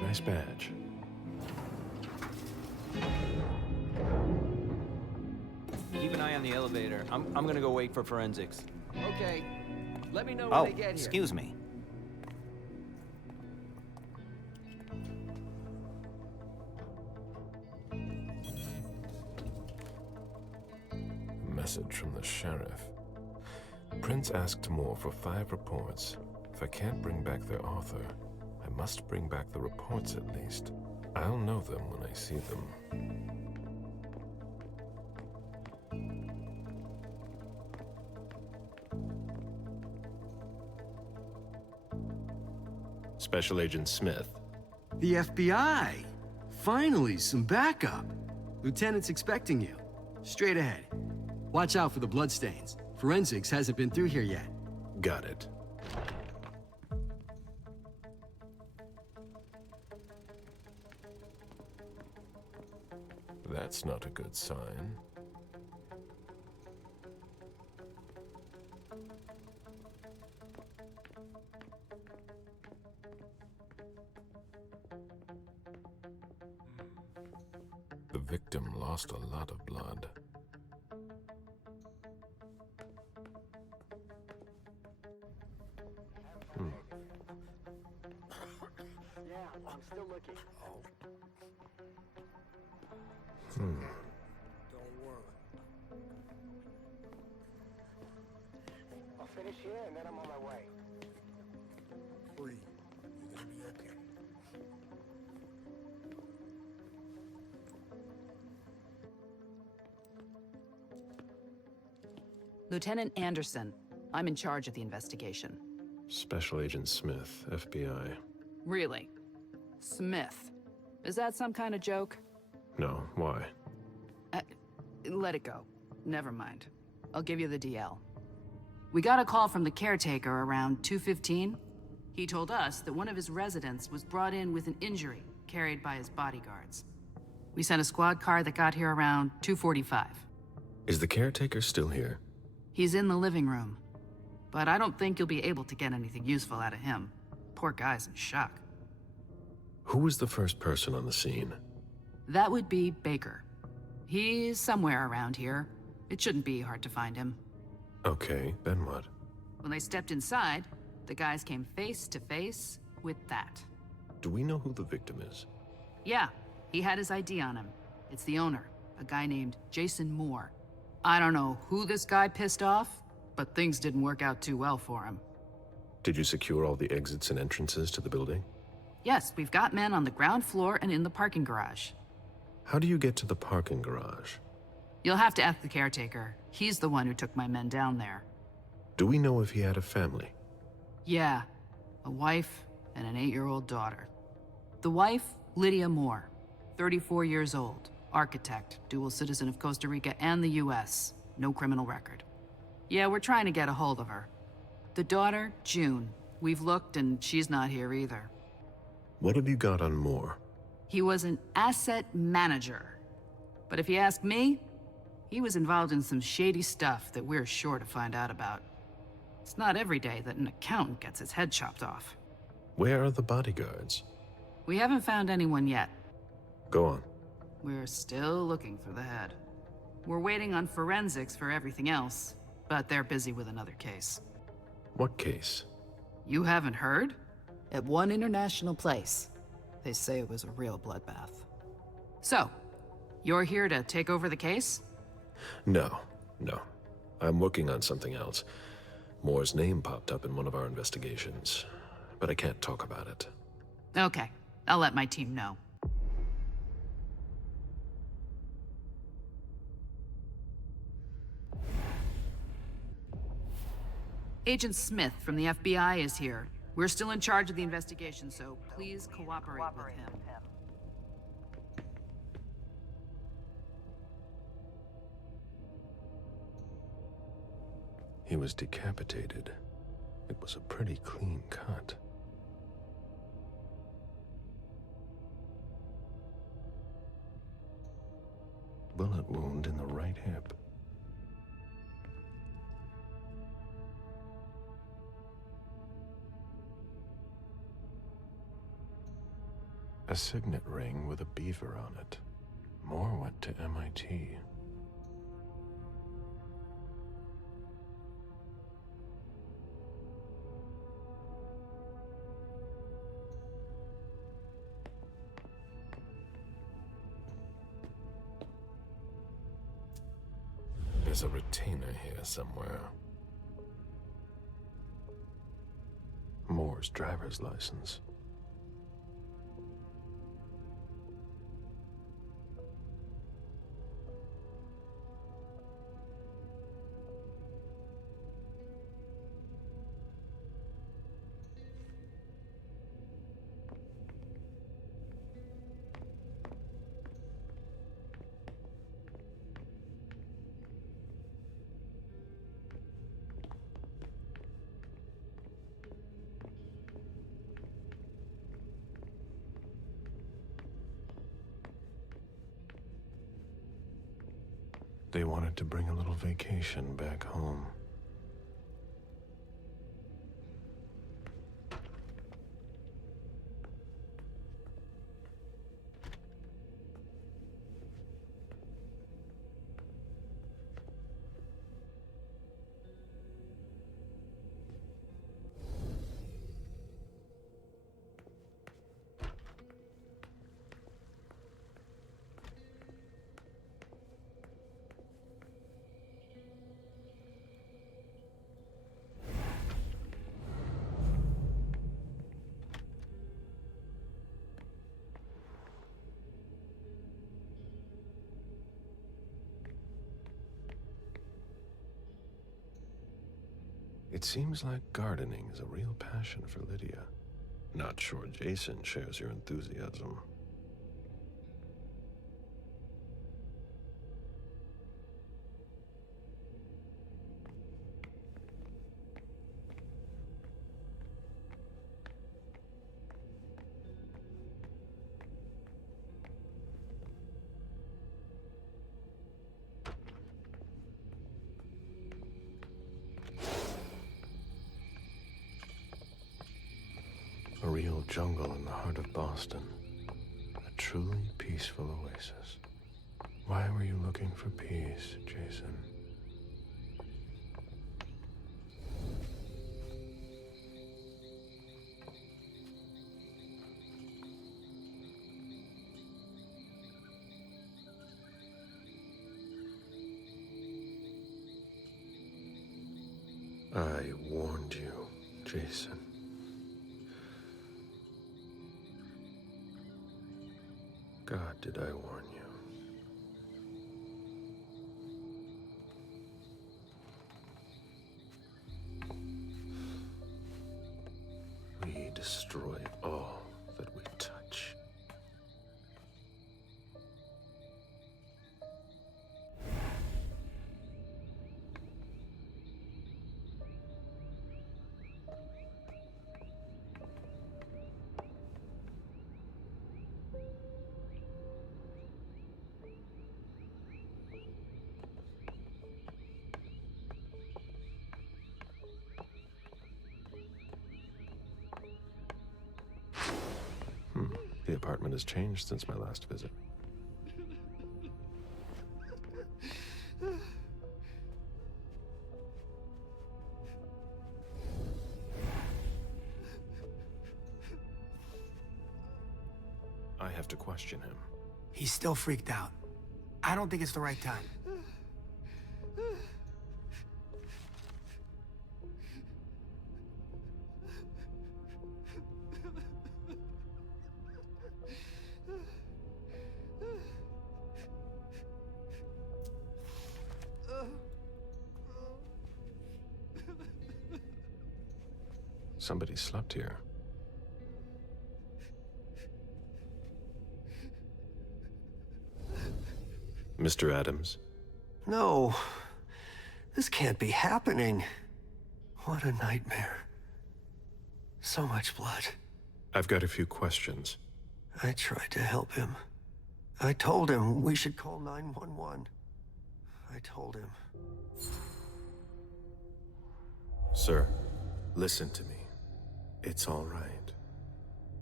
Nice badge. Keep an eye on the elevator. I'm gonna go wait for forensics. Okay. Let me know when Oh, they get here. excuse me. Message from the sheriff. Prince asked more for 5 reports. If I can't bring back their author, I must bring back the reports at least. I'll know them when I see them. Special Agent Smith. The FBI! Finally, some backup. Lieutenant's expecting you. Straight ahead. Watch out for the bloodstains. Forensics hasn't been through here yet. Got it. That's not a good sign. The victim lost a lot of blood. Yeah, I'm still looking. Don't worry. I'll finish here and then I'm on my way. Breathe. You're gonna be okay. Lieutenant Anderson, I'm in charge of the investigation. Special Agent Smith, FBI. Really? Smith. Is that some kind of joke? No, why? Let it go. Never mind. I'll give you the DL. We got a call from the caretaker around 2:15. He told us that one of his residents was brought in with an injury carried by his bodyguards. We sent a squad car that got here around 2:45. Is the caretaker still here? He's in the living room. But I don't think you'll be able to get anything useful out of him. Poor guy's in shock. Who was the first person on the scene? That would be Baker. He's somewhere around here. It shouldn't be hard to find him. Okay, then what? When they stepped inside, the guys came face to face with that. Do we know who the victim is? Yeah, he had his ID on him. It's the owner, a guy named Jason Moore. I don't know who this guy pissed off, but things didn't work out too well for him. Did you secure all the exits and entrances to the building? Yes, we've got men on the ground floor and in the parking garage. How do you get to the parking garage? You'll have to ask the caretaker. He's the one who took my men down there. Do we know if he had a family? Yeah, a wife and an 8-year-old daughter. The wife, Lydia Moore, 34 years old, architect, dual citizen of Costa Rica and the US, no criminal record. Yeah, we're trying to get a hold of her. The daughter, June. We've looked and she's not here either. What have you got on Moore? He was an asset manager. But if you ask me, he was involved in some shady stuff that we're sure to find out about. It's not every day that an accountant gets his head chopped off. Where are the bodyguards? We haven't found anyone yet. Go on. We're still looking for the head. We're waiting on forensics for everything else, but they're busy with another case. What case? You haven't heard? At one international place. They say it was a real bloodbath. So, you're here to take over the case? No. I'm working on something else. Moore's name popped up in one of our investigations, but I can't talk about it. Okay, I'll let my team know. Agent Smith from the FBI is here. We're still in charge of the investigation, so please cooperate with him. He was decapitated. It was a pretty clean cut. Bullet wound in the right hip. A signet ring with a beaver on it. More went to MIT. There's a retainer here somewhere. Moore's driver's license. They wanted to bring a little vacation back home. It seems like gardening is a real passion for Lydia. Not sure Jason shares your enthusiasm. A real jungle in the heart of Boston. A truly peaceful oasis. Why were you looking for peace, Jason? I warned you, Jason. God, did I warn you? We destroy all that we touch. The apartment has changed since my last visit. I have to question him. He's still freaked out. I don't think it's the right time. Somebody slept here. Mr. Adams? No, this can't be happening. What a nightmare. So much blood. I've got a few questions. I tried to help him. I told him we should call 911. I told him. Sir, listen to me. It's all right.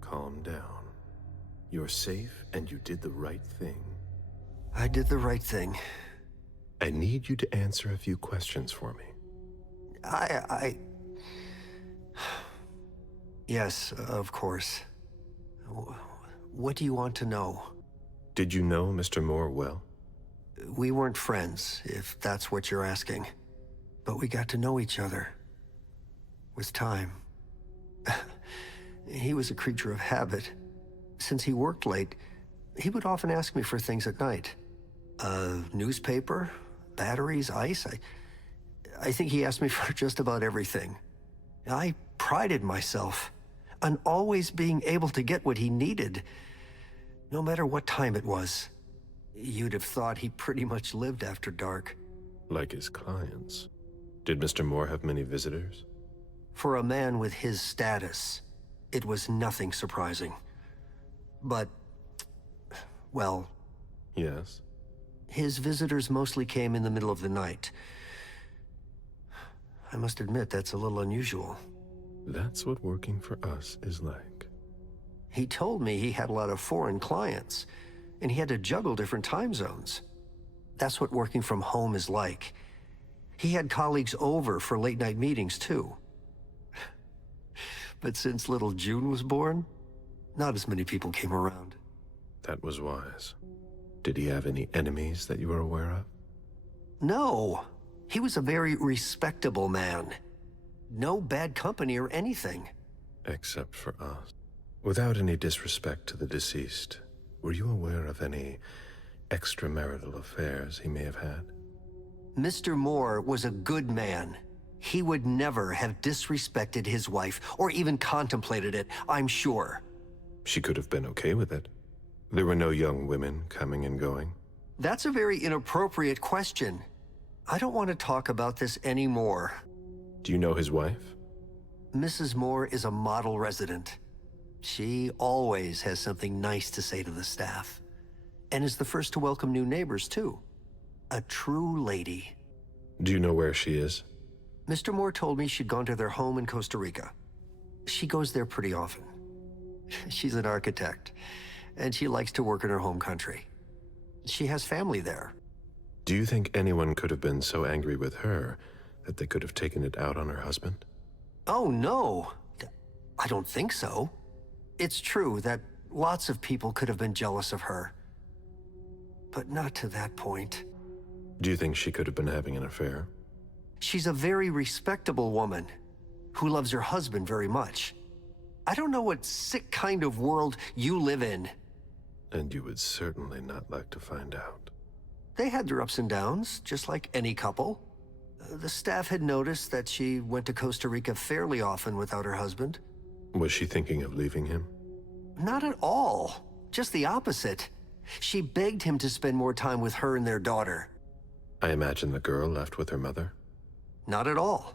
Calm down. You're safe and you did the right thing. I did the right thing. I need you to answer a few questions for me. Yes, of course. What do you want to know? Did you know Mr. Moore well? We weren't friends, if that's what you're asking. But we got to know each other. With time. He was a creature of habit. Since he worked late, he would often ask me for things at night. A newspaper, batteries, ice. I think he asked me for just about everything. I prided myself on always being able to get what he needed, no matter what time it was. You'd have thought he pretty much lived after dark. Like his clients. Did Mr. Moore have many visitors? For a man with his status, it was nothing surprising. But, well... Yes? His visitors mostly came in the middle of the night. I must admit, that's a little unusual. That's what working for us is like. He told me he had a lot of foreign clients, and he had to juggle different time zones. That's what working from home is like. He had colleagues over for late-night meetings, too. But since little June was born, not as many people came around. That was wise. Did he have any enemies that you were aware of? No. He was a very respectable man. No bad company or anything. Except for us. Without any disrespect to the deceased, were you aware of any extramarital affairs he may have had? Mr. Moore was a good man. He would never have disrespected his wife, or even contemplated it, I'm sure. She could have been okay with it. There were no young women coming and going. That's a very inappropriate question. I don't want to talk about this anymore. Do you know his wife? Mrs. Moore is a model resident. She always has something nice to say to the staff. And is the first to welcome new neighbors, too. A true lady. Do you know where she is? Mr. Moore told me she'd gone to their home in Costa Rica. She goes there pretty often. She's an architect, and she likes to work in her home country. She has family there. Do you think anyone could have been so angry with her that they could have taken it out on her husband? Oh, no. I don't think so. It's true that lots of people could have been jealous of her. But not to that point. Do you think she could have been having an affair? She's a very respectable woman who loves her husband very much. I don't know what sick kind of world you live in. And you would certainly not like to find out. They had their ups and downs, just like any couple. The staff had noticed that she went to Costa Rica fairly often without her husband. Was she thinking of leaving him? Not at all. Just the opposite. She begged him to spend more time with her and their daughter. I imagine the girl left with her mother? Not at all.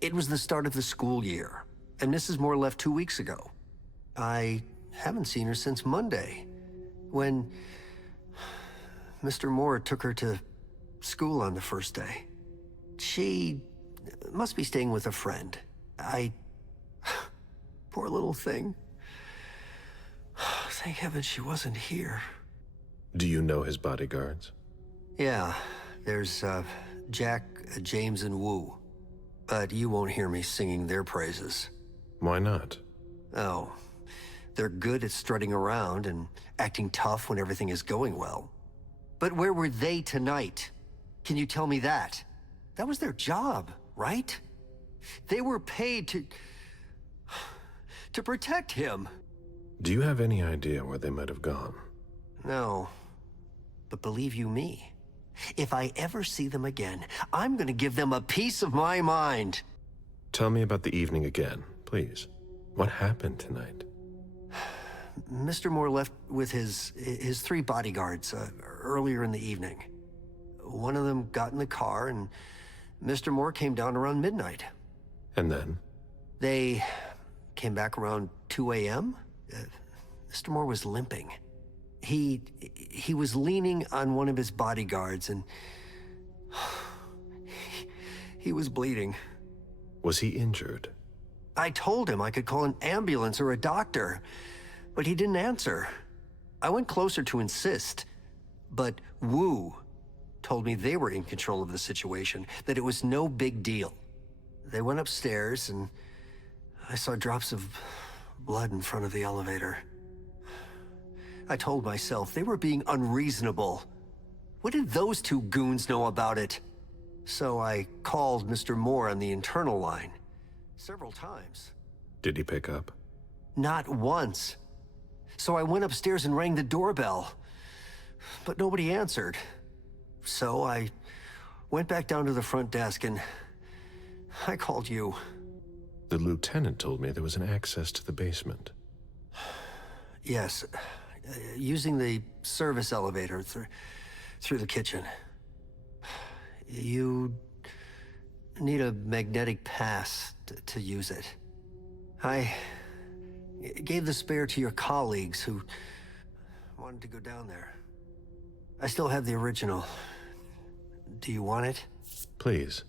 It was the start of the school year, and Mrs. Moore left 2 weeks ago. I haven't seen her since Monday, when Mr. Moore took her to school on the first day. She must be staying with a friend. Poor little thing. Thank heaven she wasn't here. Do you know his bodyguards? Yeah, there's Jack, James, and Wu. But you won't hear me singing their praises. Why not? Oh, they're good at strutting around and acting tough when everything is going well. But where were they tonight? Can you tell me that? That was their job, right? They were paid to protect him. Do you have any idea where they might have gone? No, but believe you me, if I ever see them again, I'm gonna give them a piece of my mind. Tell me about the evening again, please. What happened tonight? Mr. Moore left with his 3 bodyguards earlier in the evening. One of them got in the car, and Mr. Moore came down around midnight. And then? They came back around 2 a.m. Mr. Moore was limping. He was leaning on one of his bodyguards, and he was bleeding. Was he injured? I told him I could call an ambulance or a doctor, but he didn't answer. I went closer to insist, but Wu told me they were in control of the situation, that it was no big deal. They went upstairs, and I saw drops of blood in front of the elevator. I told myself they were being unreasonable. What did those two goons know about it? So I called Mr. Moore on the internal line several times. Did he pick up? Not once. So I went upstairs and rang the doorbell, but nobody answered. So I went back down to the front desk and I called you. The lieutenant told me there was an access to the basement. Yes, using the service elevator through the kitchen. You need a magnetic pass to use it. I gave the spare to your colleagues who wanted to go down there. I still have the original. Do you want it? Please.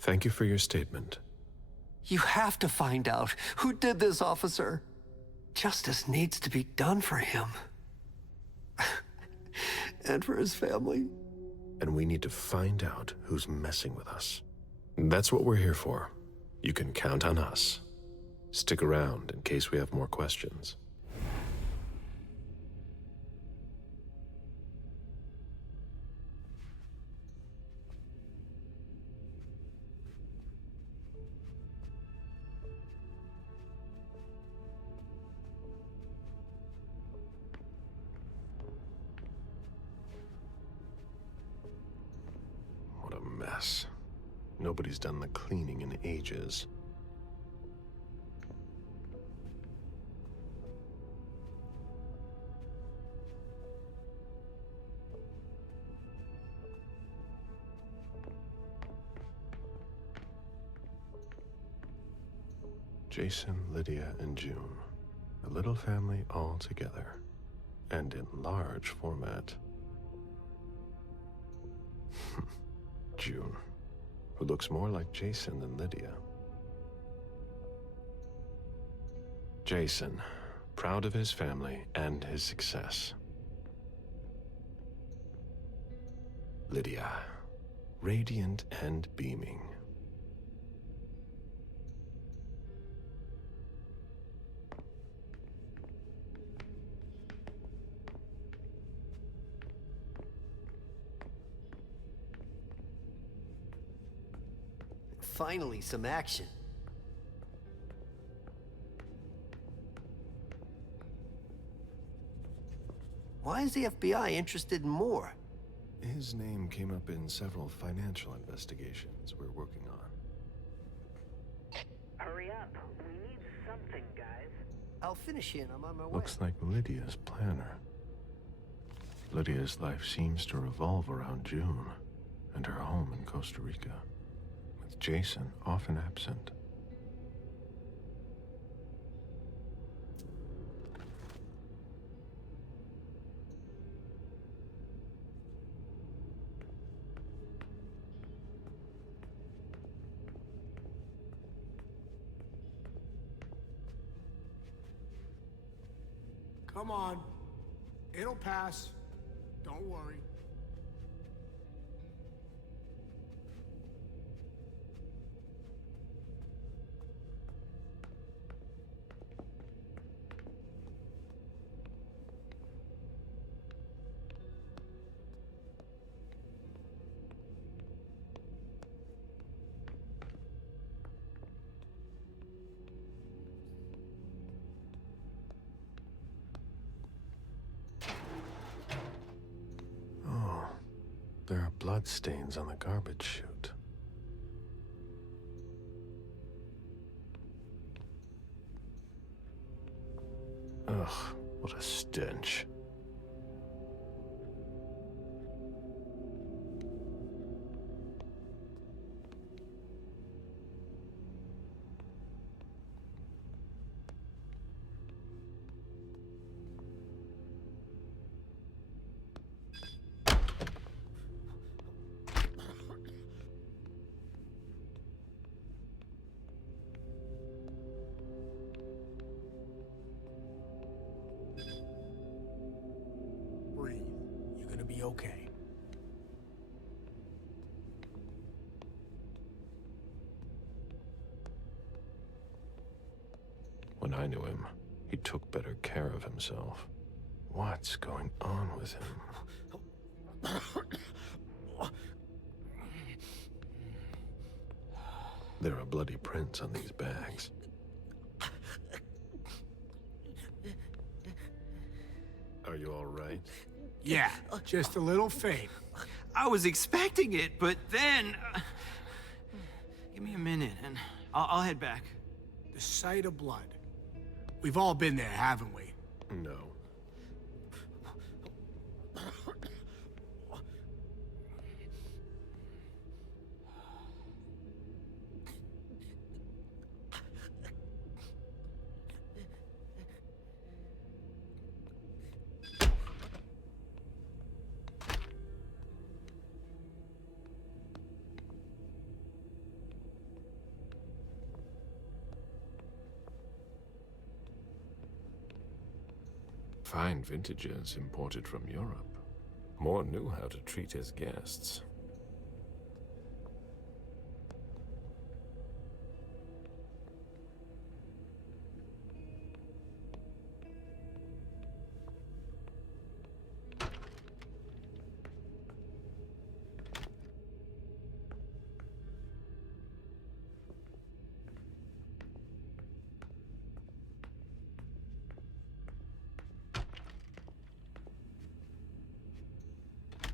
Thank you for your statement. You have to find out who did this, officer. Justice needs to be done for him. And for his family. And we need to find out who's messing with us. That's what we're here for. You can count on us. Stick around in case we have more questions. What a mess. Nobody's done the cleaning in ages. Jason, Lydia, and June. A little family all together. And in large format. June, who looks more like Jason than Lydia. Jason, proud of his family and his success. Lydia, radiant and beaming. Finally, some action. Why is the FBI interested in Moore? His name came up in several financial investigations we're working on. Hurry up. We need something, guys. I'll finish in. I'm on my way. Looks like Lydia's planner. Lydia's life seems to revolve around June and her home in Costa Rica, with Jason often absent. Come on. It'll pass. Don't worry. There are blood stains on the garbage chute. Ugh, what a stench. be okay. When I knew him, he took better care of himself. What's going on with him? There are bloody prints on these bags. Are you all right? Yeah, just a little faint. I was expecting it, but then... give me a minute, and I'll head back. The sight of blood. We've all been there, haven't we? No. Fine vintages imported from Europe. Moore knew how to treat his guests.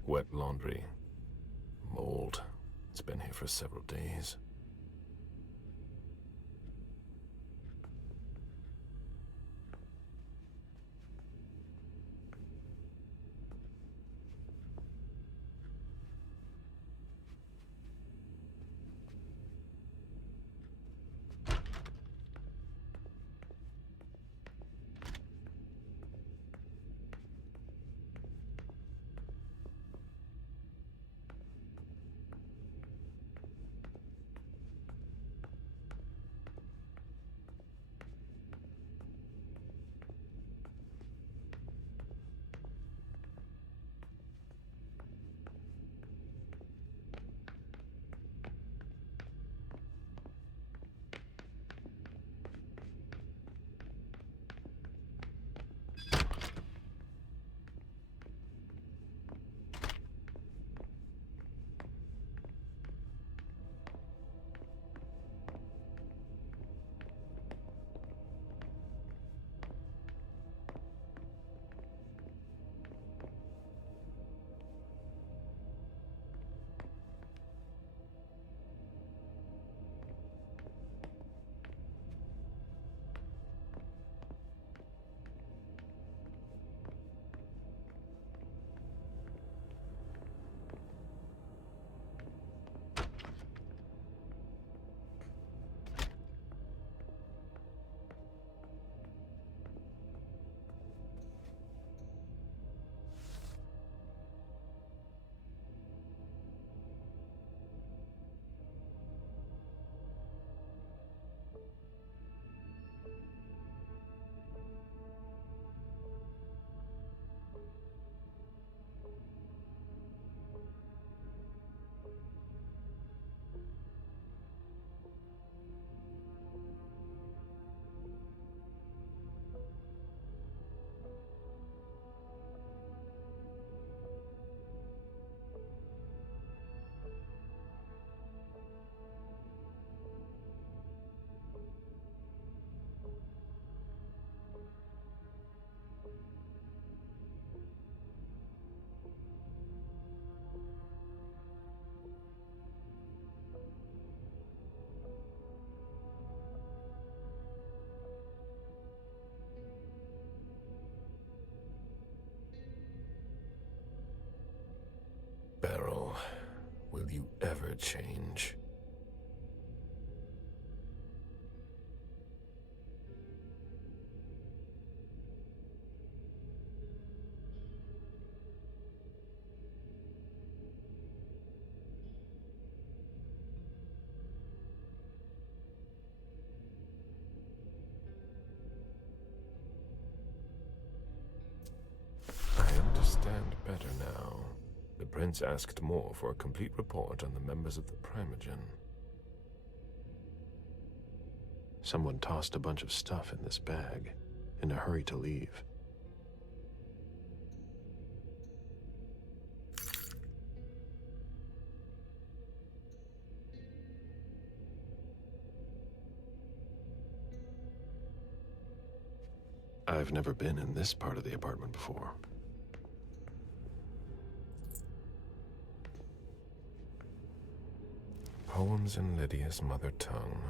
Wet laundry. Mold. It's been here for several days. Beryl, will you ever change? I understand, better now. The prince asked more for a complete report on the members of the Primogen. Someone tossed a bunch of stuff in this bag, in a hurry to leave. I've never been in this part of the apartment before. Poems in Lydia's mother tongue.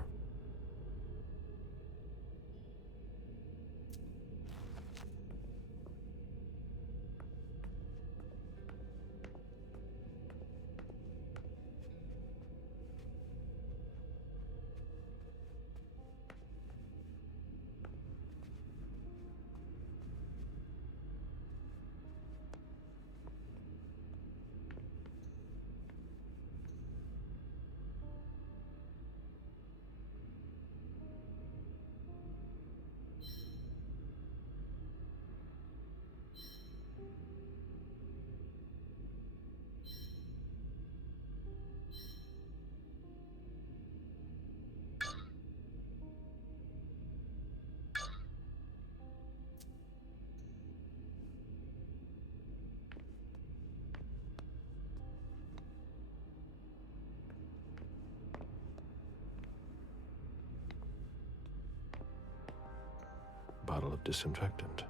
Bottle of disinfectant,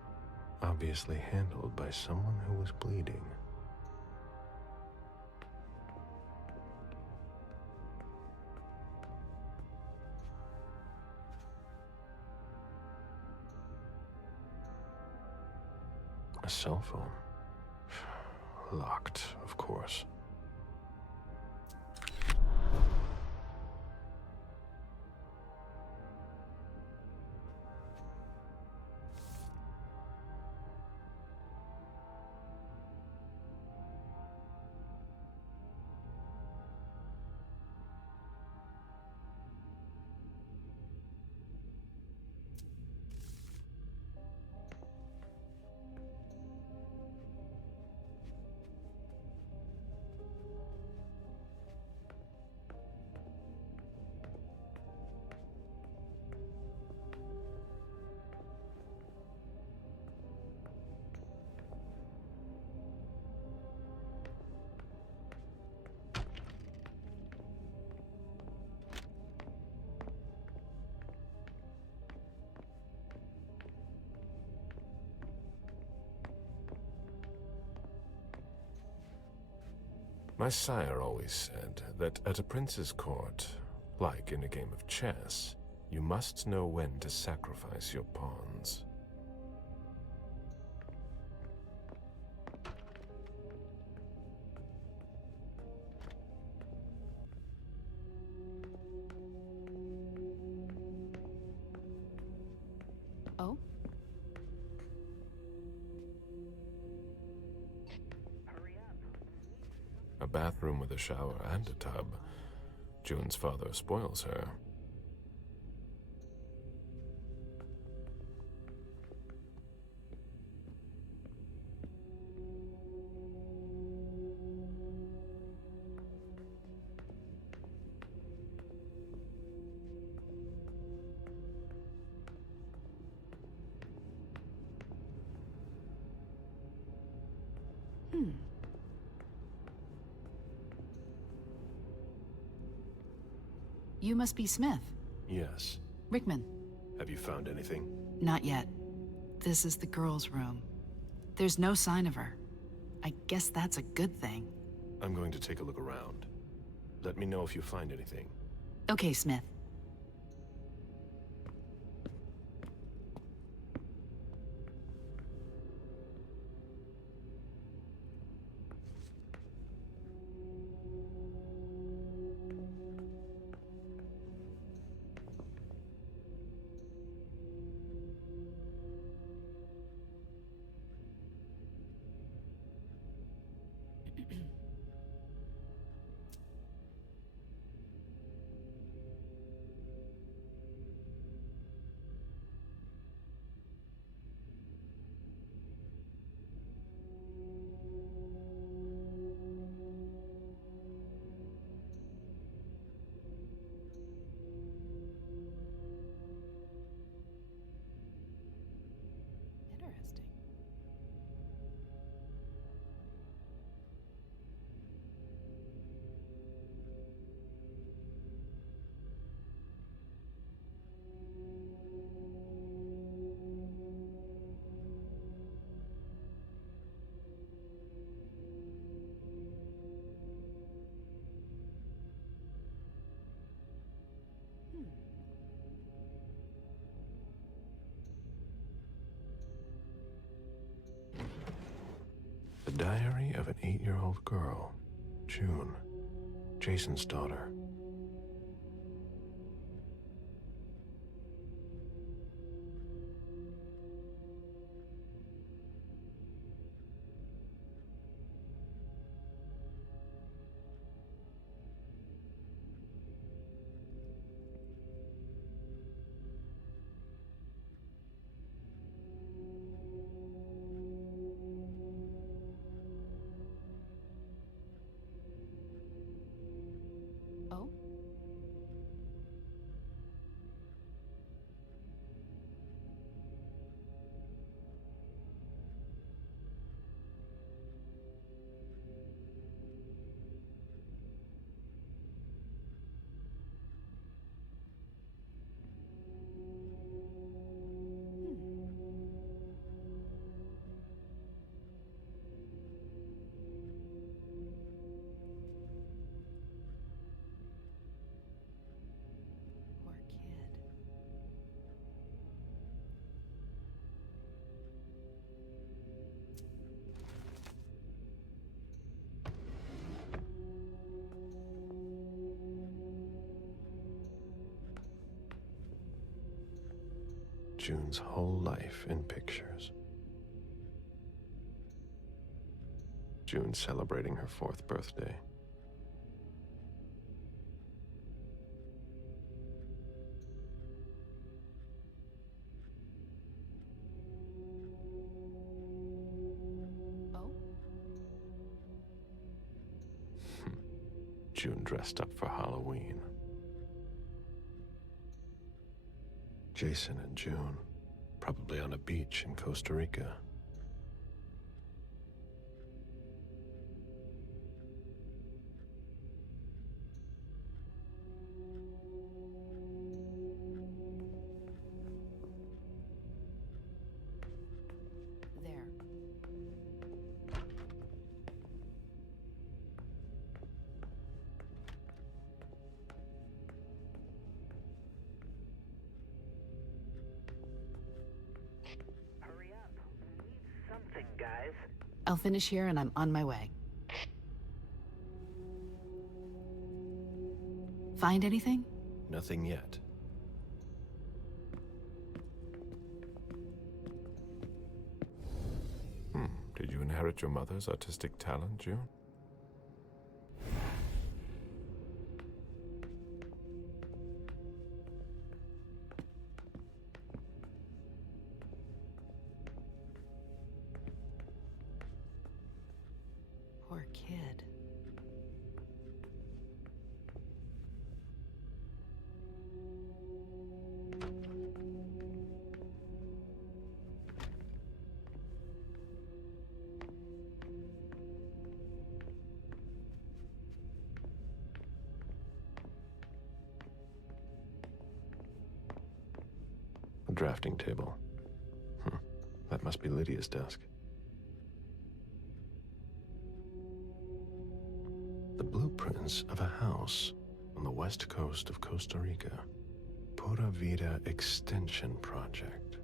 obviously handled by someone who was bleeding. A cell phone. Locked, of course. My sire always said that at a prince's court, like in a game of chess, you must know when to sacrifice your pawns. Oh? A bathroom with a shower and a tub. June's father spoils her. You must be Smith. Yes. Rickman. Have you found anything? Not yet. This is the girl's room. There's no sign of her. I guess that's a good thing. I'm going to take a look around. Let me know if you find anything. Okay, Smith. diary of an 8-year-old girl, June, Jason's daughter. Oh? Poor kid. June's whole life in pictures. June celebrating her 4th birthday. Oh? June dressed up for Halloween. Jason and June, probably on a beach in Costa Rica. There. Hurry up. We need something, guys. I'll finish here and I'm on my way. Find anything? Nothing yet. Did you inherit your mother's artistic talent, June? Poor kid. A drafting table. That must be Lydia's desk. The blueprints of a house on the west coast of Costa Rica. Pura Vida Extension Project.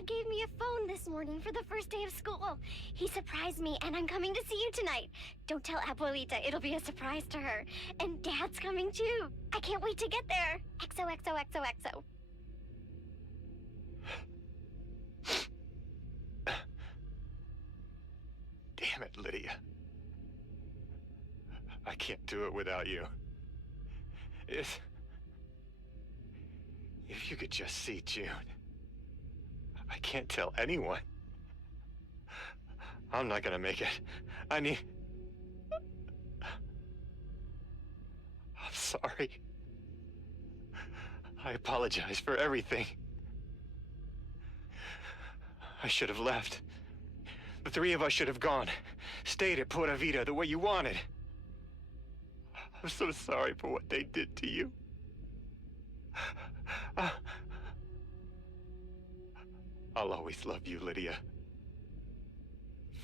Dad gave me a phone this morning for the first day of school. He surprised me, and I'm coming to see you tonight. Don't tell Abuelita, it'll be a surprise to her. And Dad's coming too. I can't wait to get there. XOXOXOXO. Damn it, Lydia. I can't do it without you. If you could just see June. I can't tell anyone. I'm not gonna make it. I'm sorry. I apologize for everything. I should have left. The three of us should have gone. Stayed at Pura Vida the way you wanted. I'm so sorry for what they did to you. I'll always love you, Lydia.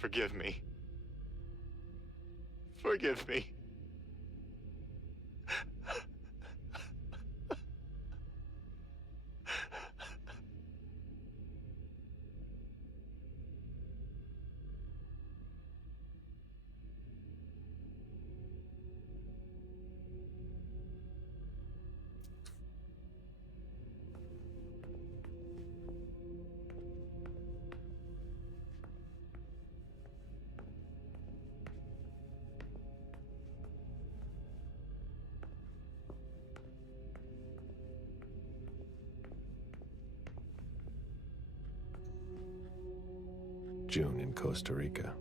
Forgive me. Forgive me. June in Costa Rica.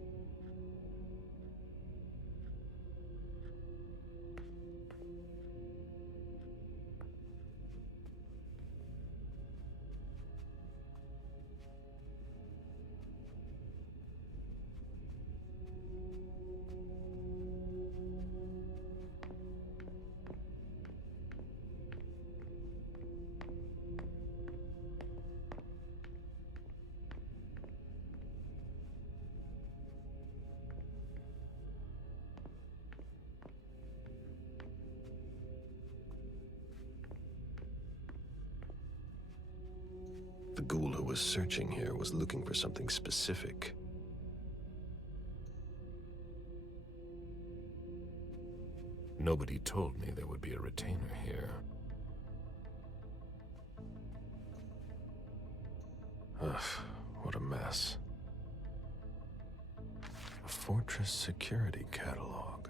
The ghoul who was searching here was looking for something specific. Nobody told me there would be a retainer here. Ugh, what a mess. A fortress security catalog.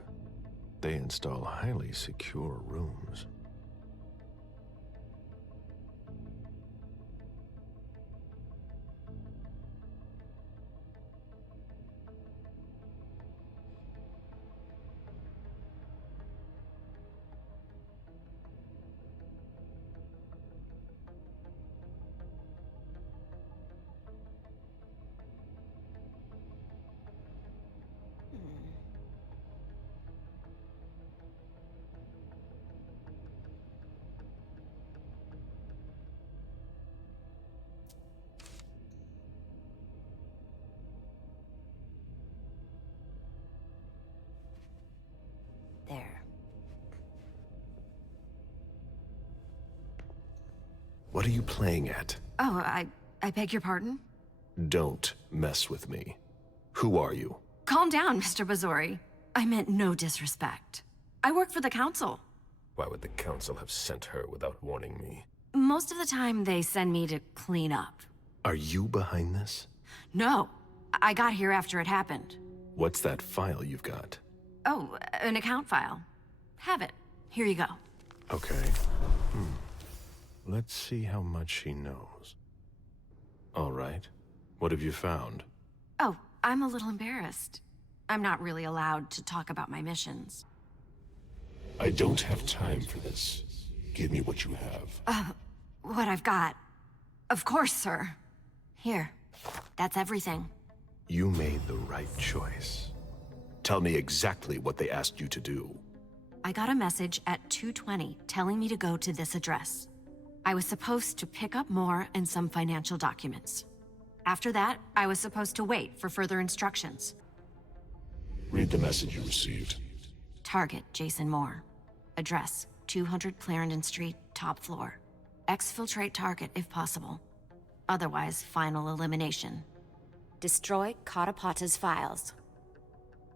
They install highly secure rooms. There. What are you playing at? Oh, I beg your pardon? Don't mess with me. Who are you? Calm down, Mr. Bazori. I meant no disrespect. I work for the council. Why would the council have sent her without warning me? Most of the time, they send me to clean up. Are you behind this? No, I got here after it happened. What's that file you've got? Oh, an account file. Have it. Here you go. Okay. Let's see how much she knows. All right. What have you found? Oh, I'm a little embarrassed. I'm not really allowed to talk about my missions. I don't have time for this. Give me what you have. What I've got. Of course, sir. Here. That's everything. You made the right choice. Tell me exactly what they asked you to do. I got a message at 2:20 telling me to go to this address. I was supposed to pick up more and some financial documents. After that, I was supposed to wait for further instructions. Read the message you received. Target, Jason Moore. Address, 200 Clarendon Street, top floor. Exfiltrate target if possible. Otherwise, final elimination. Destroy Katapata's files.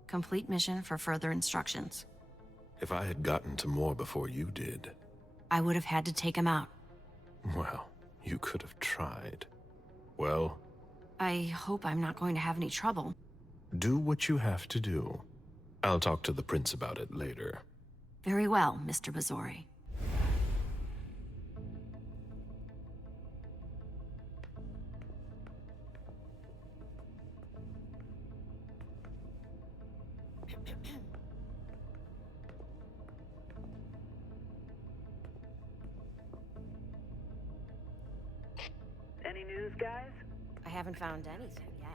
Complete mission for further instructions. If I had gotten to Moore before you did, I would have had to take him out. well, you could have tried. Well, I hope I'm not going to have any trouble. do what you have to do. I'll talk to the prince about it later. Very well, Mr. Bazori. Any news, guys? I haven't found anything yet.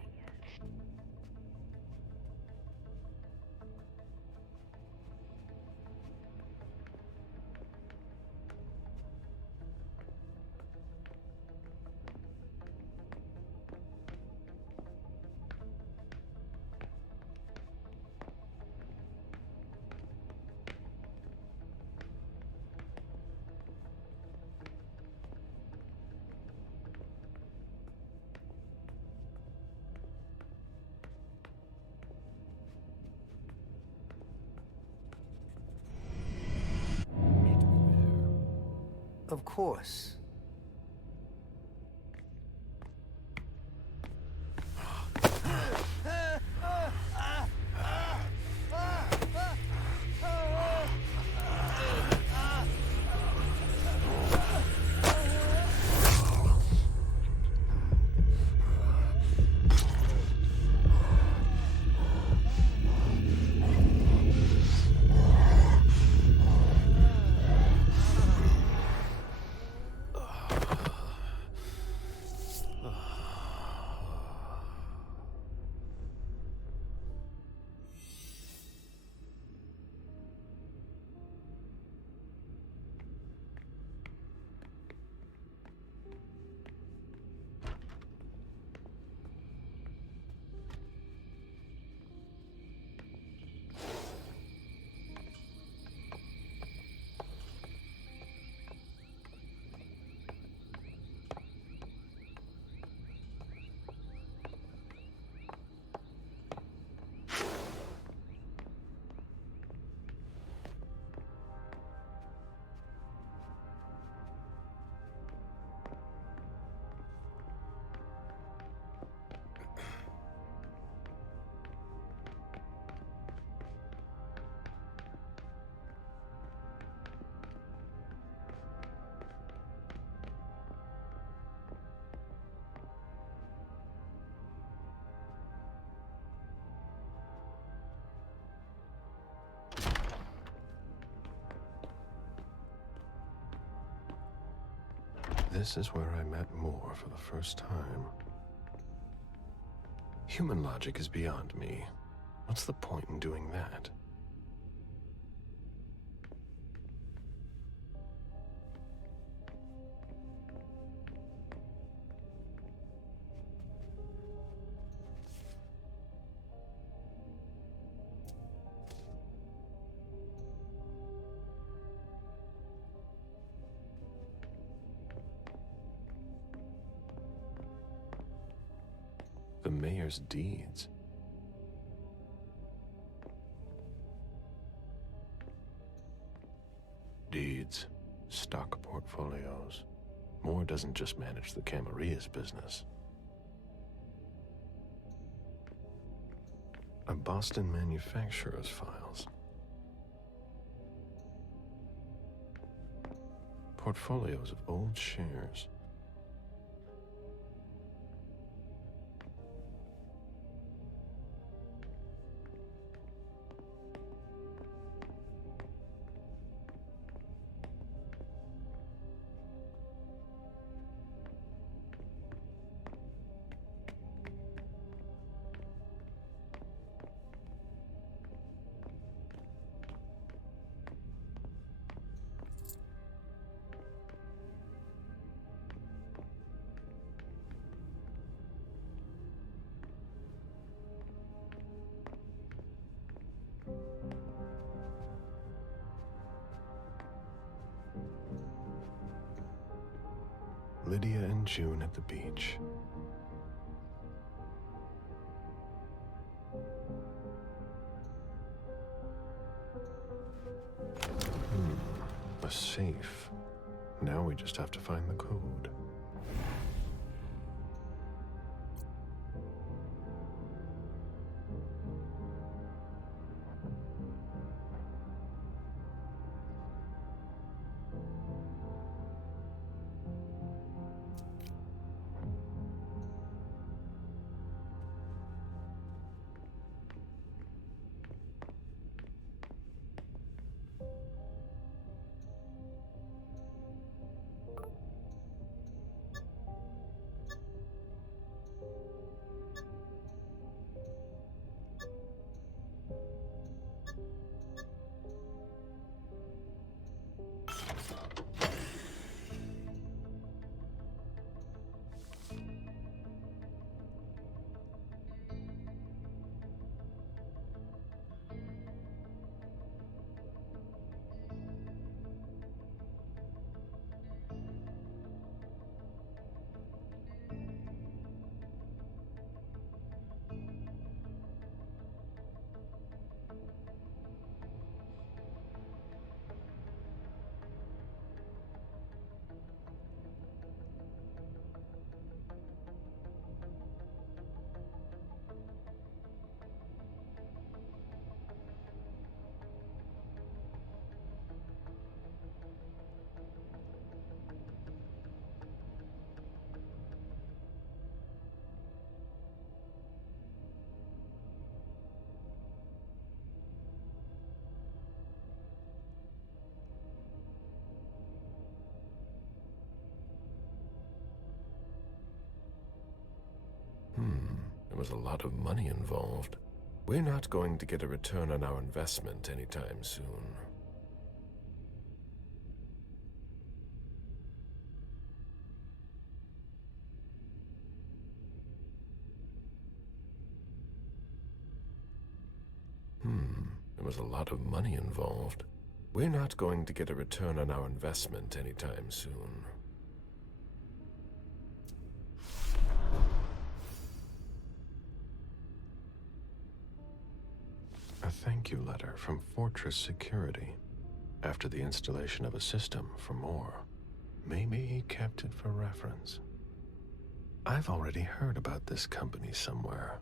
Of course. This is where I met Moore for the first time. Human logic is beyond me. What's the point in doing that? The mayor's deeds. Deeds, stock portfolios. Moore doesn't just manage the Camarilla's business. A Boston manufacturer's files. Portfolios of old shares. Lydia and June at the beach. A safe. Now we just have to find the code. There was a lot of money involved. We're not going to get a return on our investment anytime soon. There was a lot of money involved. We're not going to get a return on our investment anytime soon. A thank you letter from Fortress Security after the installation of a system for more. Maybe he kept it for reference. I've already heard about this company somewhere.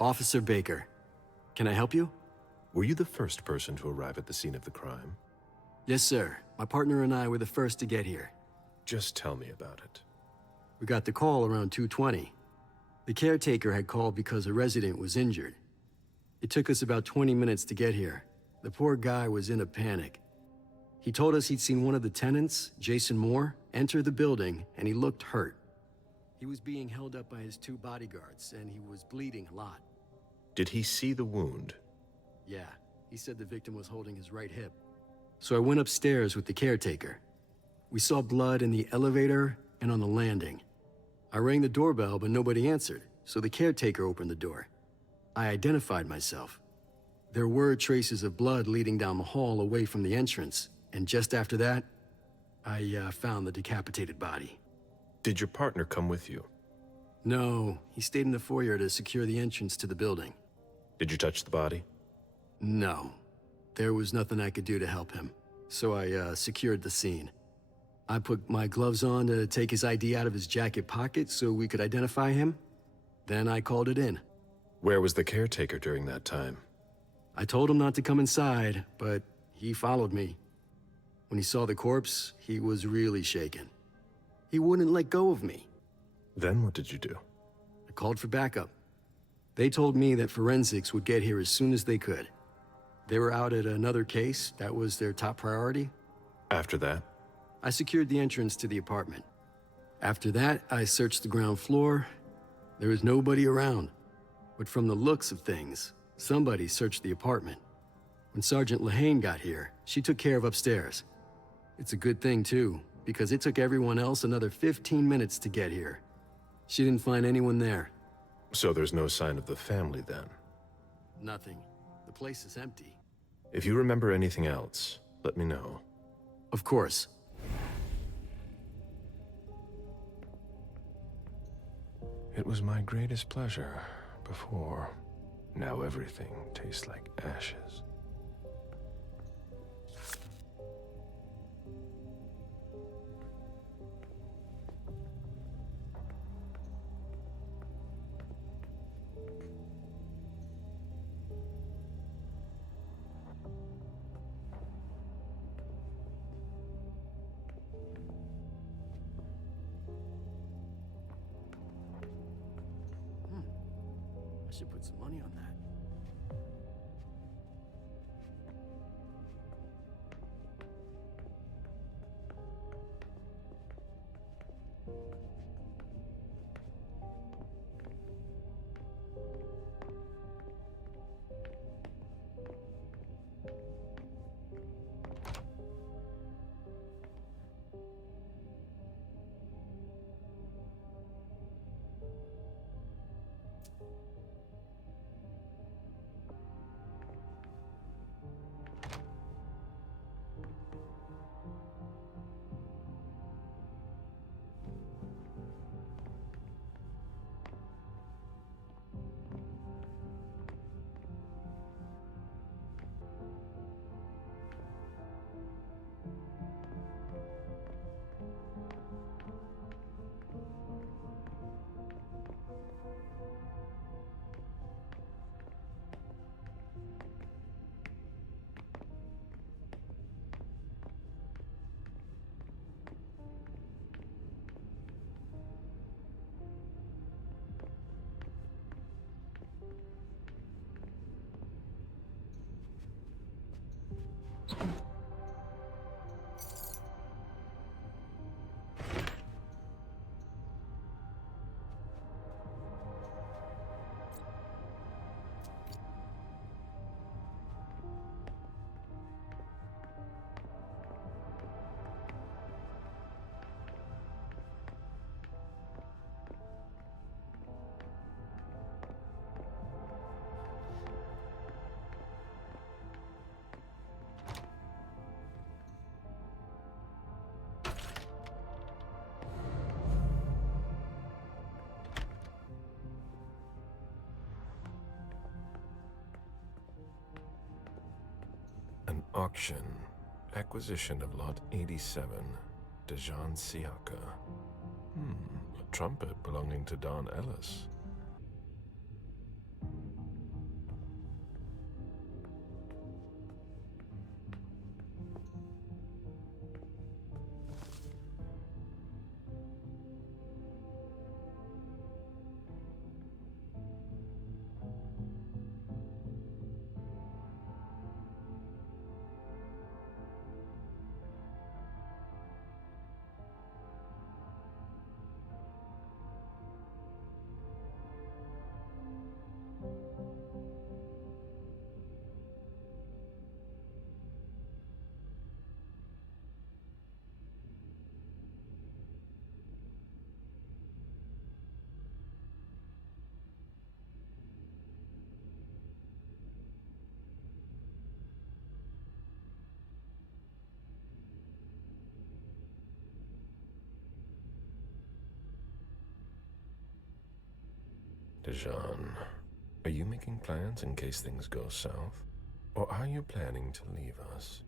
Officer Baker, can I help you? Were you the first person to arrive at the scene of the crime? Yes, sir. My partner and I were the first to get here. Just tell me about it. We got the call around 2:20. The caretaker had called because a resident was injured. It took us about 20 minutes to get here. The poor guy was in a panic. He told us he'd seen one of the tenants, Jason Moore, enter the building, and he looked hurt. He was being held up by his 2 bodyguards, and he was bleeding a lot. Did he see the wound? Yeah, he said the victim was holding his right hip. So I went upstairs with the caretaker. We saw blood in the elevator and on the landing. I rang the doorbell, but nobody answered, so the caretaker opened the door. I identified myself. There were traces of blood leading down the hall away from the entrance, and just after that, I found the decapitated body. Did your partner come with you? No, he stayed in the foyer to secure the entrance to the building. Did you touch the body? No. There was nothing I could do to help him, so I secured the scene. I put my gloves on to take his ID out of his jacket pocket so we could identify him. Then I called it in. Where was the caretaker during that time? I told him not to come inside, but he followed me. When he saw the corpse, he was really shaken. He wouldn't let go of me. Then what did you do? I called for backup. They told me that forensics would get here as soon as they could. They were out at another case, that was their top priority. After that? I secured the entrance to the apartment. After that, I searched the ground floor. There was nobody around. But from the looks of things, somebody searched the apartment. When Sergeant Lehane got here, she took care of upstairs. It's a good thing, too, because it took everyone else another 15 minutes to get here. She didn't find anyone there. So there's no sign of the family then? Nothing. The place is empty. If you remember anything else, let me know. Of course. It was my greatest pleasure before. Now everything tastes like ashes. I should put some money on that. An auction. Acquisition of Lot 87. Dejan Siaka. A trumpet belonging to Don Ellis. Dejan, are you making plans in case things go south? Or are you planning to leave us?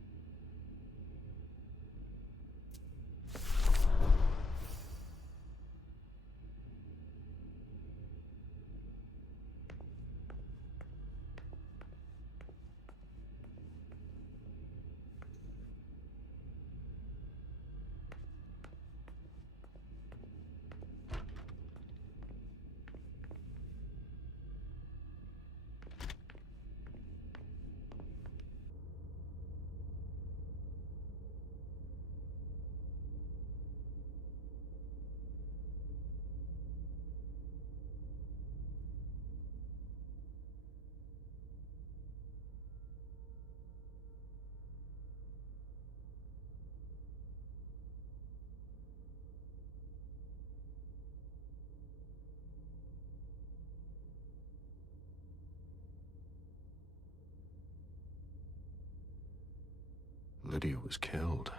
Lydia was killed.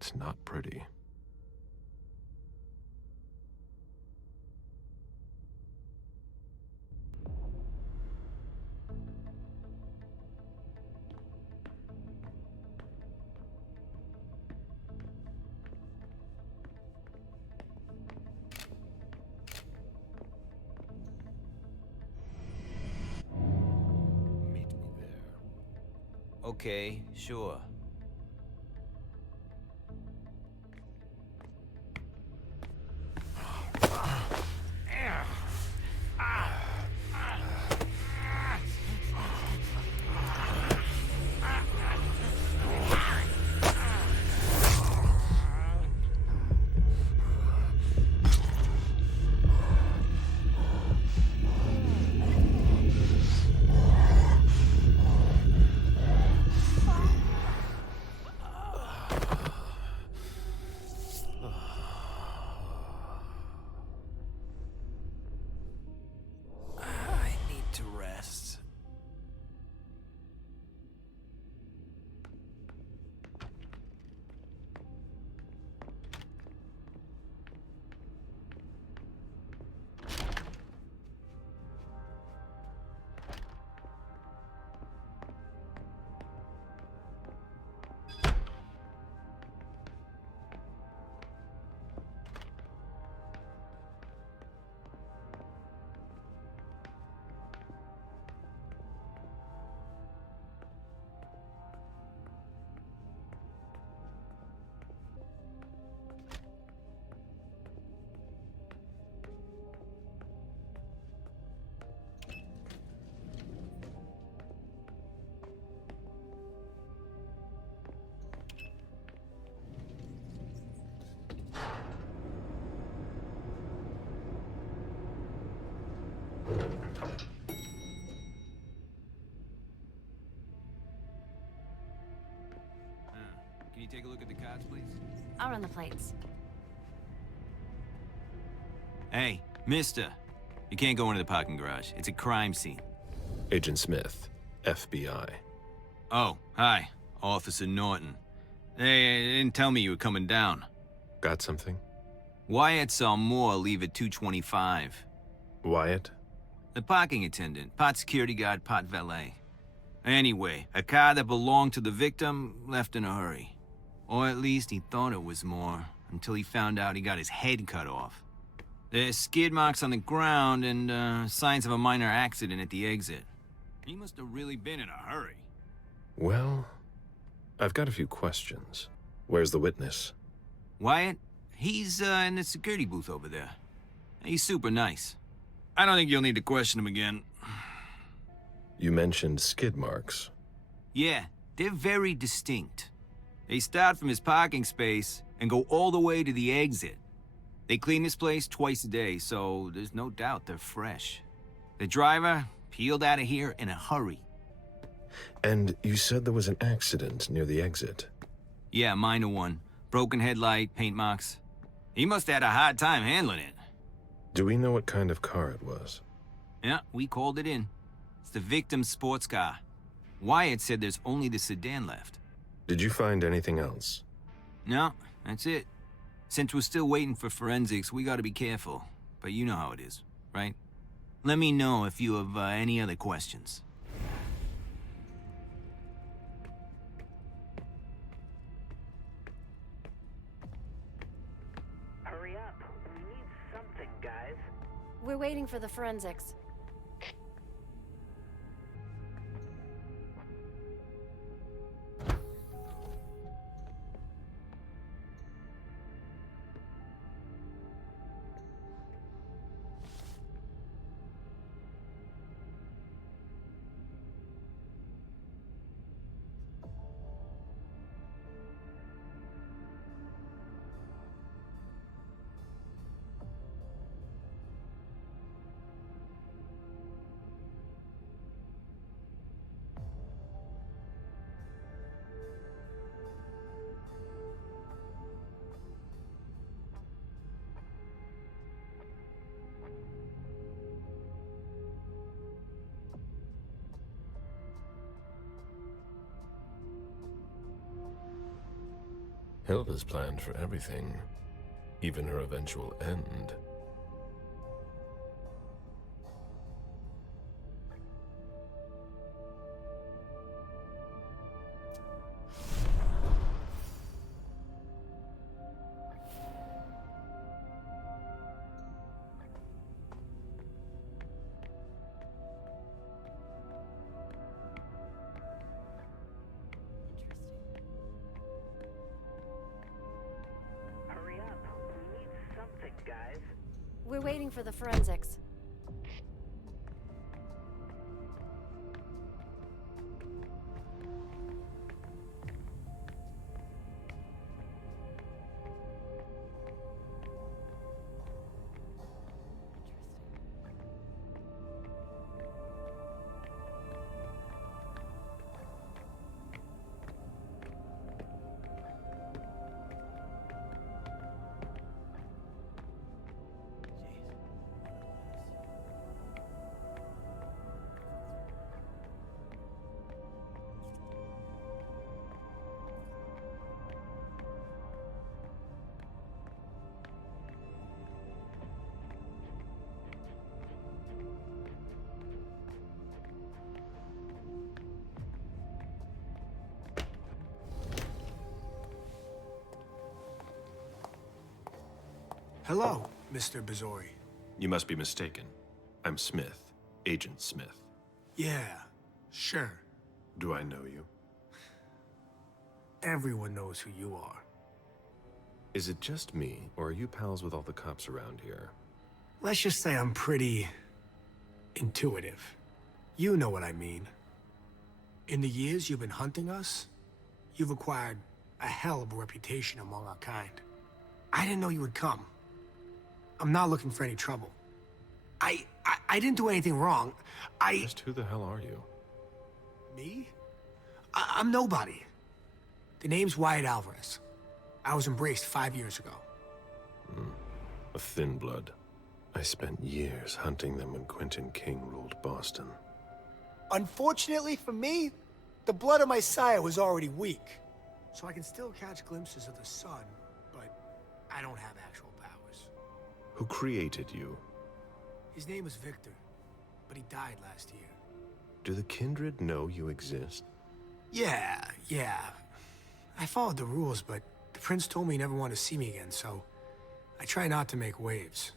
It's not pretty. Meet me there. Okay, sure. I need to rest. Can you take a look at the cards, please? I'll run the plates. Hey, mister. You can't go into the parking garage. It's a crime scene. Agent Smith, FBI. Oh, hi. Officer Norton. They didn't tell me you were coming down. Got something? Wyatt saw Moore leave at 2:25. Wyatt? The parking attendant, part security guard, part valet. Anyway, a car that belonged to the victim left in a hurry. Or at least he thought it was Moore, until he found out he got his head cut off. There's skid marks on the ground and signs of a minor accident at the exit. He must have really been in a hurry. Well, I've got a few questions. Where's the witness? Wyatt? He's in the security booth over there. He's super nice. I don't think you'll need to question him again. You mentioned skid marks. Yeah, they're very distinct. They start from his parking space and go all the way to the exit. They clean this place twice a day, so there's no doubt they're fresh. The driver peeled out of here in a hurry. And you said there was an accident near the exit. Yeah, minor one. Broken headlight, paint marks. He must have had a hard time handling it. Do we know what kind of car it was? Yeah, we called it in. It's the victim's sports car. Wyatt said there's only the sedan left. Did you find anything else? No, that's it. Since we're still waiting for forensics, we gotta be careful. But you know how it is, right? Let me know if you have any other questions. Hurry up. We need something, guys. We're waiting for the forensics. Hilda's planned for everything, even her eventual end. Hurry up. We need something, guys. We're waiting for the forensics. Hello, Mr. Bazori. You must be mistaken. I'm Smith, Agent Smith. Yeah, sure. Do I know you? Everyone knows who you are. Is it just me, or are you pals with all the cops around here? Let's just say I'm pretty intuitive. You know what I mean. In the years you've been hunting us, you've acquired a hell of a reputation among our kind. I didn't know you would come. I'm not looking for any trouble. I didn't do anything wrong. Just who the hell are you? Me? I'm nobody. The name's Wyatt Alvarez. I was embraced 5 years ago. A thin blood. I spent years hunting them when Quentin King ruled Boston. Unfortunately for me, the blood of my sire was already weak. So I can still catch glimpses of the sun, but I don't have actual powers. Who created you? His name was Victor, but he died last year. Do the kindred know you exist? Yeah. I followed the rules, but the prince told me he never wanted to see me again, so I try not to make waves.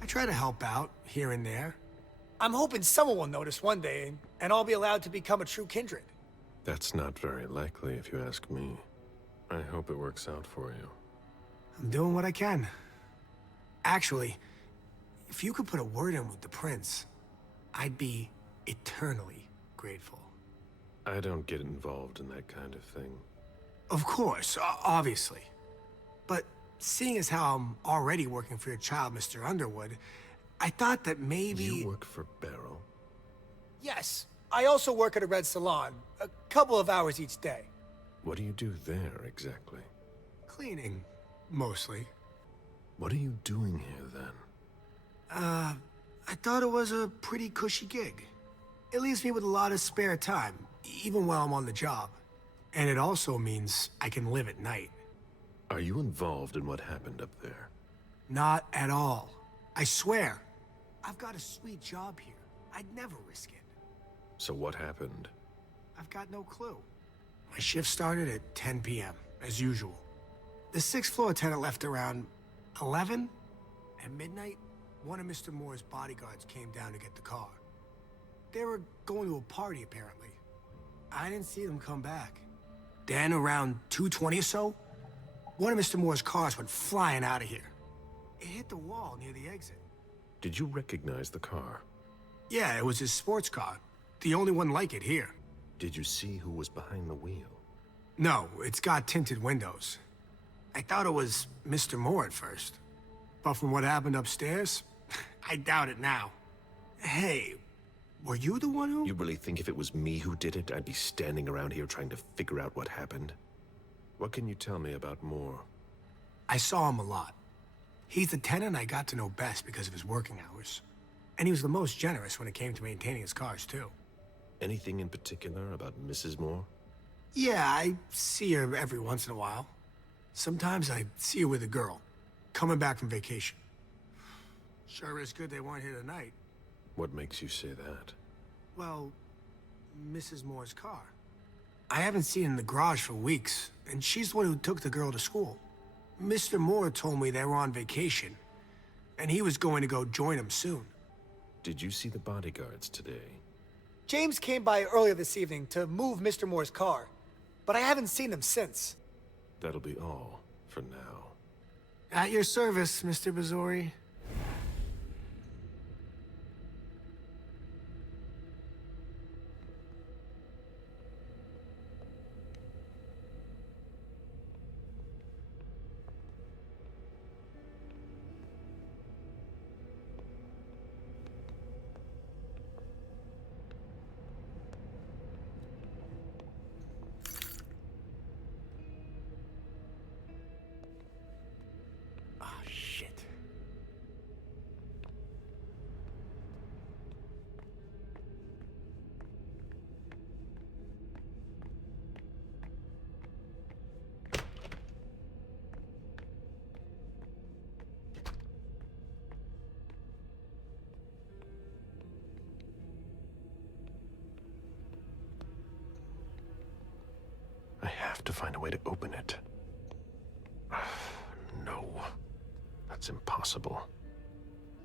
I try to help out, here and there. I'm hoping someone will notice one day, and I'll be allowed to become a true kindred. That's not very likely, if you ask me. I hope it works out for you. I'm doing what I can. Actually, if you could put a word in with the prince, I'd be eternally grateful. I don't get involved in that kind of thing. Of course, obviously. But seeing as how I'm already working for your child, Mr. Underwood, I thought that maybe... You work for Barrow? Yes. I also work at a red salon, a couple of hours each day. What do you do there, exactly? Cleaning, mostly. What are you doing here, then? I thought it was a pretty cushy gig. It leaves me with a lot of spare time, even while I'm on the job. And it also means I can live at night. Are you involved in what happened up there? Not at all. I swear. I've got a sweet job here. I'd never risk it. So what happened? I've got no clue. My shift started at 10 p.m., as usual. The sixth floor attendant left around 11. At midnight, one of Mr. Moore's bodyguards came down to get the car. They were going to a party, apparently. I didn't see them come back. Then, around 2:20 or so, one of Mr. Moore's cars went flying out of here. It hit the wall near the exit. Did you recognize the car? Yeah, it was his sports car. The only one like it here. Did you see who was behind the wheel? No, it's got tinted windows. I thought it was Mr. Moore at first. But from what happened upstairs, I doubt it now. Hey, were you the one who... You really think if it was me who did it, I'd be standing around here trying to figure out what happened? What can you tell me about Moore? I saw him a lot. He's the tenant I got to know best because of his working hours. And he was the most generous when it came to maintaining his cars, too. Anything in particular about Mrs. Moore? Yeah, I see her every once in a while. Sometimes I see her with a girl, coming back from vacation. Sure is good they weren't here tonight. What makes you say that? Well, Mrs. Moore's car. I haven't seen it in the garage for weeks, and she's the one who took the girl to school. Mr. Moore told me they were on vacation, and he was going to go join them soon. Did you see the bodyguards today? James came by earlier this evening to move Mr. Moore's car, but I haven't seen him since. That'll be all for now. At your service, Mr. Bazzori. I have to find a way to open it. No, that's impossible.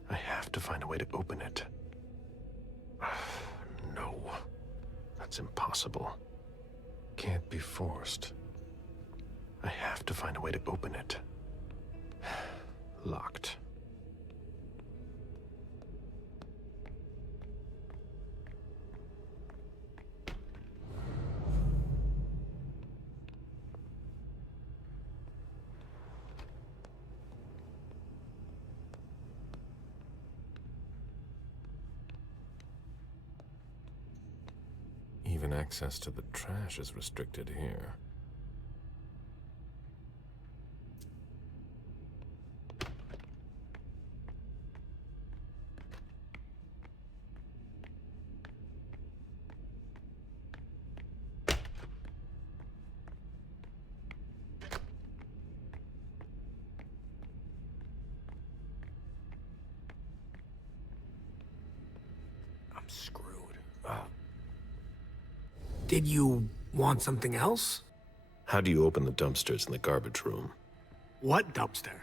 I have to find a way to open it. No, that's impossible. Can't be forced. I have to find a way to open it. Locked. Even access to the trash is restricted here. I'm screwed. Did you want something else? How do you open the dumpsters in the garbage room? What dumpster?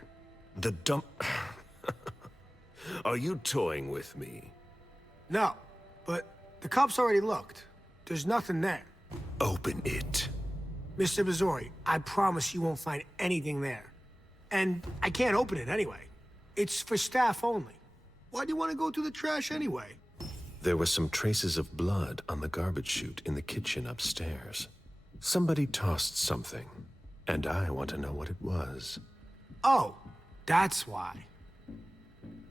The dump... Are you toying with me? No, but the cops already looked. There's nothing there. Open it. Mr. Bazzori, I promise you won't find anything there. And I can't open it anyway. It's for staff only. Why do you want to go through the trash anyway? There were some traces of blood on the garbage chute in the kitchen upstairs. Somebody tossed something, and I want to know what it was. Oh, that's why.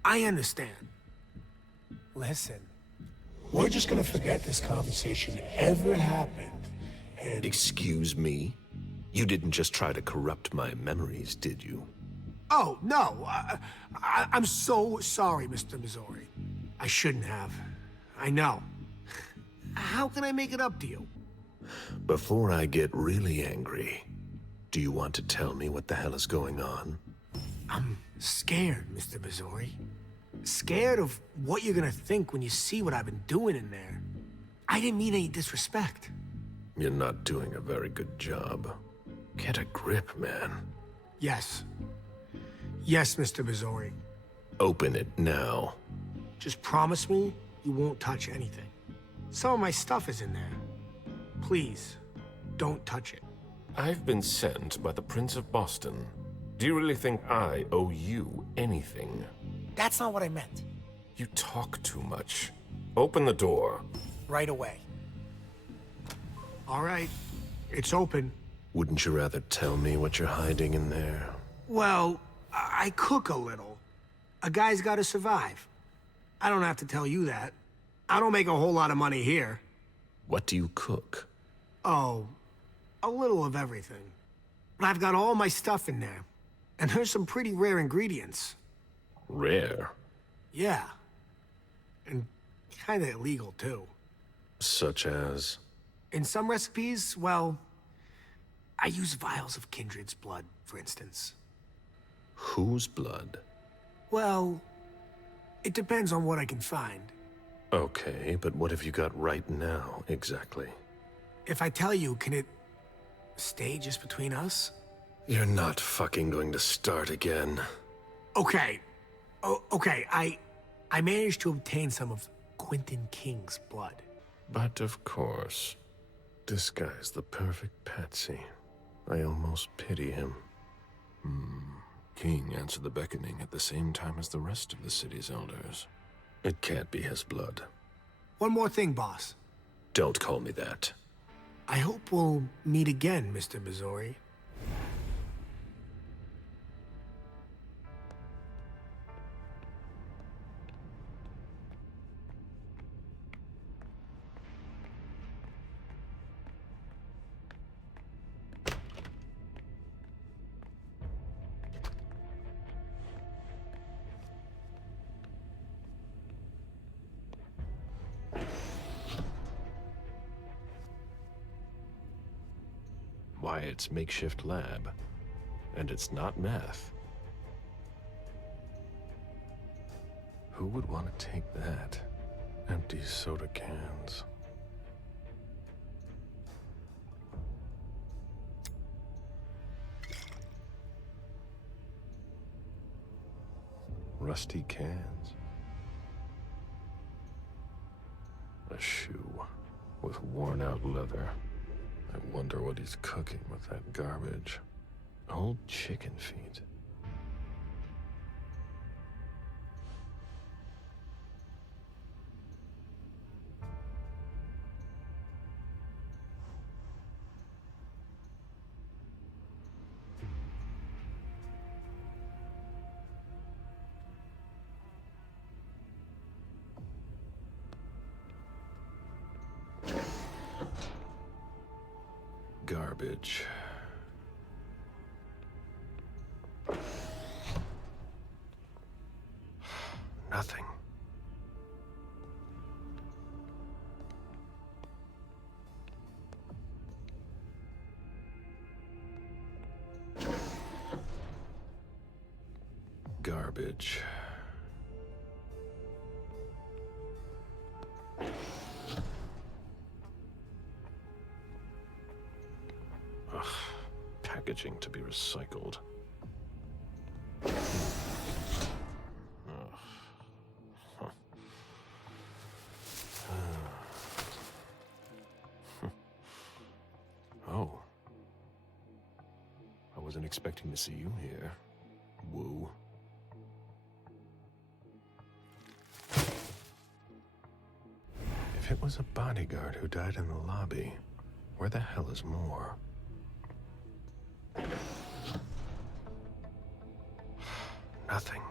I understand. Listen, we're just gonna forget this conversation ever happened, and... Excuse me? You didn't just try to corrupt my memories, did you? Oh, no. I'm so sorry, Mr. Bazzori. I shouldn't have. I know. How can I make it up to you? Before I get really angry, do you want to tell me what the hell is going on? I'm scared, Mr. Bazzori. Scared of what you're gonna think when you see what I've been doing in there. I didn't mean any disrespect. You're not doing a very good job. Get a grip, man. Yes. Yes, Mr. Bazzori. Open it now. Just promise me you won't touch anything. Some of my stuff is in there. Please, don't touch it. I've been sent by the Prince of Boston. Do you really think I owe you anything? That's not what I meant. You talk too much. Open the door. Right away. All right, it's open. Wouldn't you rather tell me what you're hiding in there? Well, I cook a little. A guy's gotta survive. I don't have to tell you that. I don't make a whole lot of money here. What do you cook? Oh, a little of everything. But I've got all my stuff in there. And there's some pretty rare ingredients. Rare? Yeah. And kinda illegal, too. Such as? In some recipes, well, I use vials of Kindred's blood, for instance. Whose blood? Well, it depends on what I can find. Okay, but what have you got right now, exactly? If I tell you, can it stay just between us? You're not fucking going to start again. Okay. Okay, I managed to obtain some of Quentin King's blood. But of course, this guy's the perfect patsy. I almost pity him. King answered the beckoning at the same time as the rest of the city's elders. It can't be his blood. One more thing, boss. Don't call me that. I hope we'll meet again, Mr. Missouri. Wyatt's makeshift lab. And it's not meth. Who would want to take that? Empty soda cans. Rusty cans. A shoe with worn-out leather. I wonder what he's cooking with that garbage. Old chicken feet. Garbage. Nothing. Garbage. Ugh, packaging to be recycled. Ugh. Huh. Oh. I wasn't expecting to see you here. Woo. If it was a bodyguard who died in the lobby, where the hell is Moore? Nothing.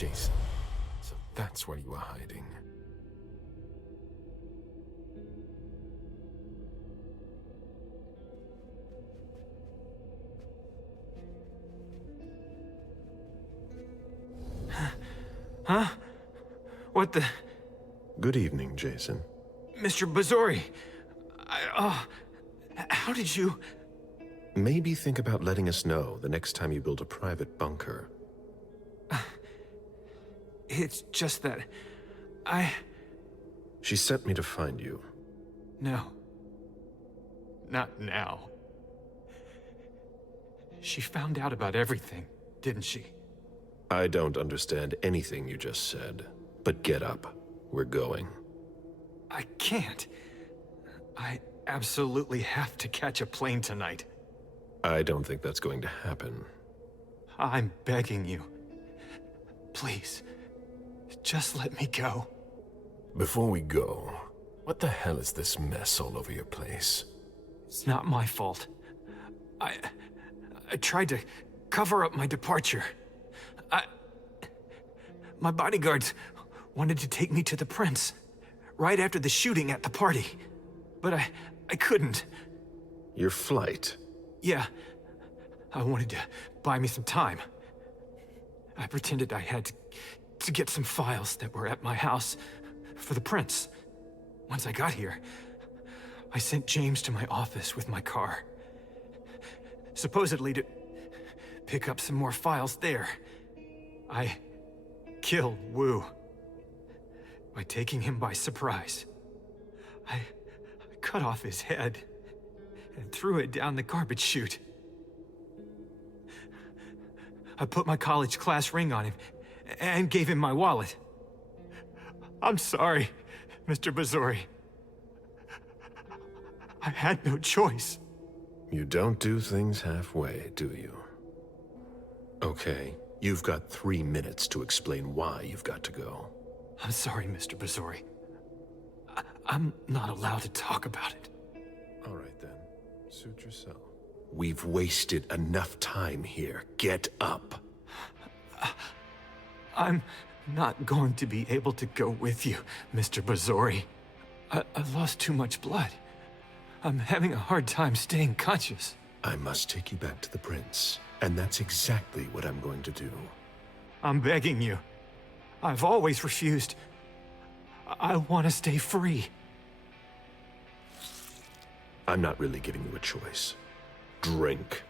Jason, so that's where you are hiding. Huh? What the... Good evening, Jason. Mr. Bazzori, how did you... Maybe think about letting us know the next time you build a private bunker. It's just that... She sent me to find you. No. Not now. She found out about everything, didn't she? I don't understand anything you just said, but get up. We're going. I can't. I absolutely have to catch a plane tonight. I don't think that's going to happen. I'm begging you. Please, just let me go. Before we go, what the hell is this mess all over your place? It's not my fault. I tried to cover up my departure. My bodyguards wanted to take me to the prince right after the shooting at the party. But I couldn't. Your flight? Yeah. I wanted to buy me some time. I pretended I had to get some files that were at my house for the prince. Once I got here, I sent James to my office with my car. Supposedly to pick up some more files there. I killed Wu by taking him by surprise. I cut off his head and threw it down the garbage chute. I put my college class ring on him and gave him my wallet. I'm sorry, Mr. Bazzori. I had no choice. You don't do things halfway, do you? Okay, you've got 3 minutes to explain why you've got to go. I'm sorry, Mr. Bazzori. I'm not allowed to talk about it. All right then, suit yourself. We've wasted enough time here. Get up. I'm not going to be able to go with you, Mr. Bazzori. I've lost too much blood. I'm having a hard time staying conscious. I must take you back to the prince, and that's exactly what I'm going to do. I'm begging you. I've always refused. I want to stay free. I'm not really giving you a choice. Drink.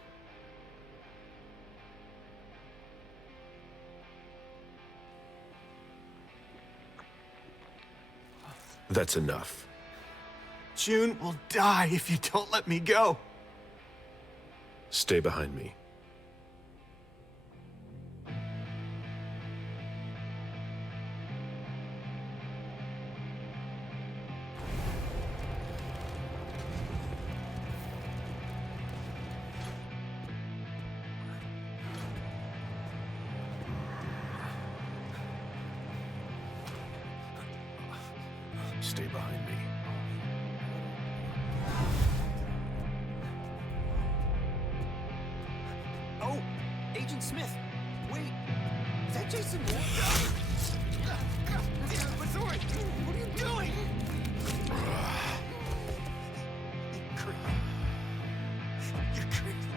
That's enough. June will die if you don't let me go. Stay behind me. Stay behind me. Oh, Agent Smith, wait. Is that Jason Moore? Bazzori, what are you doing? You're crazy. You're crazy.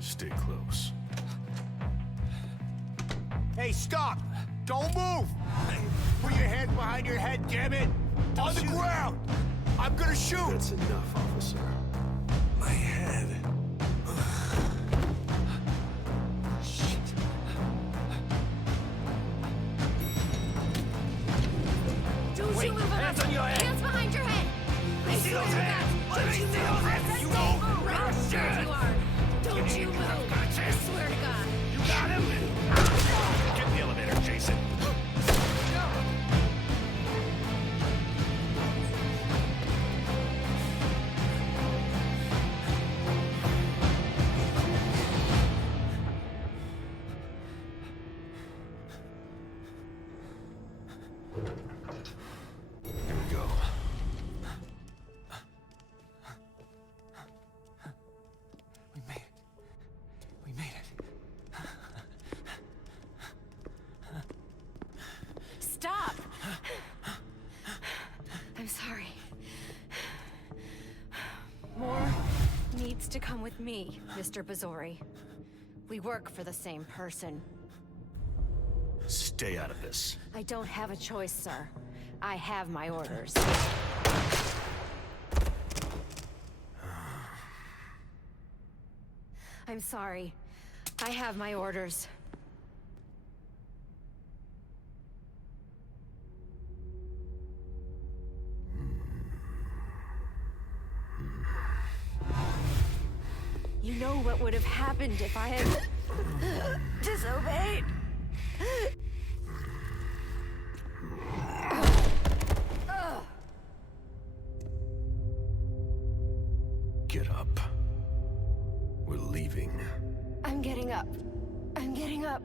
Stay close. Hey, stop! Don't move! Put your hands behind your head, damn it! On the ground! I'm gonna shoot! That's enough, officer. My head. Shit. Don't Wait, you move hands on your head! Hands behind your head! Let me see those hands! Let me see those hands! You won't! Sure you are! Don't you move! I swear to God! You got him? Get in the elevator, Jason. Here we go. We made it. We made it. Stop! I'm sorry. Moore needs to come with me, Mr. Bazzori. We work for the same person. Stay out of this. I don't have a choice, sir. I have my orders. I'm sorry. I have my orders. You know what would have happened if I had disobeyed? Get up. We're leaving. I'm getting up. I'm getting up.